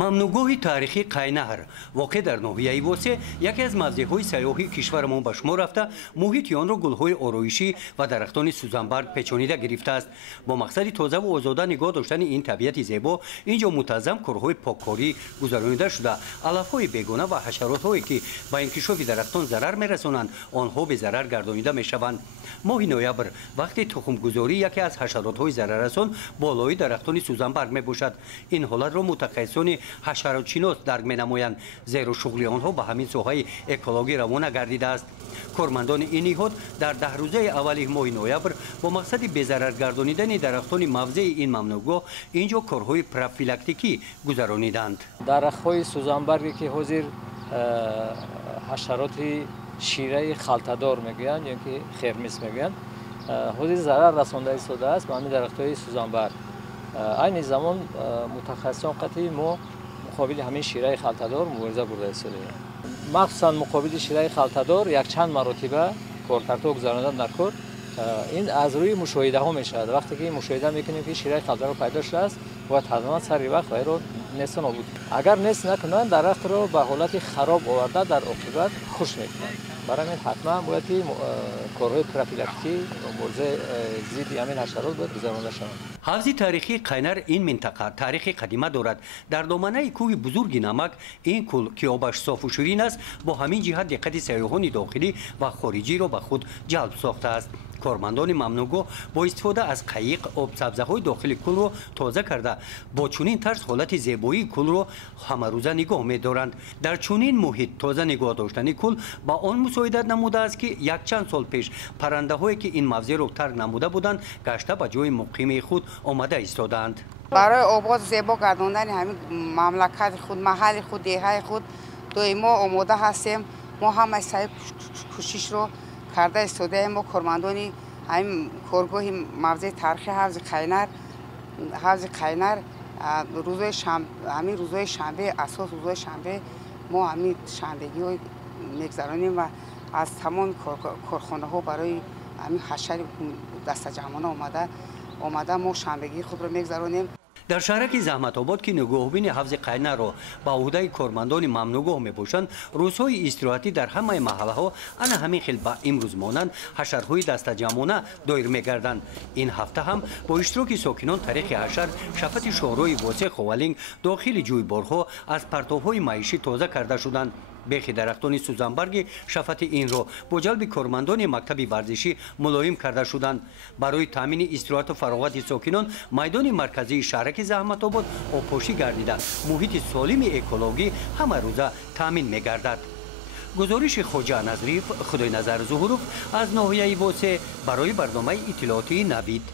мамнӯгоҳи таърихӣ Қайнар воқеъ дар ноҳияи Восе яке аз мавзеъҳои сайёҳии кишварамон ба шумор рафта, муҳити онро гулҳои ороишӣ ва дарахтони сӯзанбарг печонида гирифтааст. Бо мақсади тозаву озода нигоҳ доштани ин табиати зебо, инҷо мутаззам корҳои поккорӣ гузаронида шуда, алафҳои бегона ва ҳашаротҳое ки ба инкишофи дарахтон зарар мерасонанд, онҳо безарар гардонида мешаванд. моҳи ноябр вақти тухмгузорӣ яке аз ҳашаротҳои зараррасон болои дарахтони сӯзанбарг мебошад. ин ҳолатро мутахассисони ҳашаротшинос дарк менамоянд, зеро шуғли онҳо ба ҳамин соҳаи экологӣ равона гардидааст. кормандони ин ниҳод дар 10 рӯзаи аввали моҳи ноябр бо мақсади безарар гардонидани дарахтони мавзеи ин мамнӯъгоҳ инҷо корҳои профилактикӣ гузарониданд. дарахтҳои сӯзанбарге ки ҳозир ҳашароти шираи халтадор мегӯянд ё ки хермис мегӯянд, ҳозир зарар расонда истодааст ба ҳамин дарахтҳои сӯзанбарг. айни замон мутахассисон қатъи мо муқобили ҳамин шираи халтадор мубориза бурда истодаем. махсусан муқобили шираи халтадор якчанд маротиба коркардҳо гузаронданд дар кор. ин аз рӯи мушоҳидаҳо мешавад. вақте ки мушоҳида мекунем ки шираи халтадор пайдо шудааст, бояд ҳатман сари вақт вайро неста нобуд. агар нест накунанд, дарахтро ба ҳолати хароб оварда дар оқибат хушк мекунанд. барои ҳамин ҳатман бояд ки корҳои профилактикӣ муборизаи зидди ҳамин ҳашарот бояд гузаронда шаванд. ҳавзи таърихии Қайнар ин минтақа таърихи қадима дорад. дар доманаи кӯҳи бузурги Намак ин кӯл ки обаш софу ширин аст, бо ҳамин ҷиҳат диққати сайёҳони дохилӣ ва хориҷиро ба худ ҷалб сохтааст. кормандони мамнӯъгоҳ бо истифода аз қайиқ обсабзаҳои дохили кӯлро тоза карда, бо чунин тарз ҳолати зебоии кӯлро ҳамарӯза нигоҳ медоранд. дар чунин муҳит тоза нигоҳ доштани кӯл ба он мусоидат намудааст ки якчанд сол пеш паррандаҳое ки ин мавзеъро тарк намуда буданд, гашта ба ҷои муқими худ омада истодаанд. барои обод зебо гардондани ҳамин мамлакати худ, маҳалли худ, деҳаи худ доимо омода ҳастем. мо ҳамаи саъи кӯшишро карда истодаем. мо кормандони ҳамин коргоҳи мавзеи таърихи ҳавзи Қайнар ҳамин рӯзҳои шанбе, асос рӯзҳои шанбе мо ҳамин шанбегиҳо мегзаронем ва аз тамоми корхонаҳо барои ҳамин ҳашари дастаҷамона омада мо шанбегии худро мегзаронем. дар шаҳраки заҳматобод ки нигоҳубини ҳавзи Қайнарро ба ӯҳдаи кормандони мамнӯъгоҳ мебошанд, рӯзҳои истироҳатӣ дар ҳамаи маҳаллаҳо ана ҳамин хел ба имрӯз монанд ҳашарҳои дастаҷамона доир мегарданд. ин ҳафта ҳам бо иштироки сокинон тариқи ҳашар шафати шоҳрои Восе Ховалинг дохили ҷӯйборҳо аз партовҳои маишӣ тоза карда шуданд. бехи дарахтони сӯзанбарги шафати инро бо ҷалби кормандони мактаби варзишӣ мулоим карда шуданд. барои таъмини истироҳату фароғати сокинон майдони марказии шаҳраки заҳматобод обпошӣ гардида, муҳити солими экологӣ ҳамарӯза таъмин мегардад. гузориши Хоҷа Назриев, Худойназар Зуҳуров аз ноҳияи Восе барои барномаи иттилоотии Навид.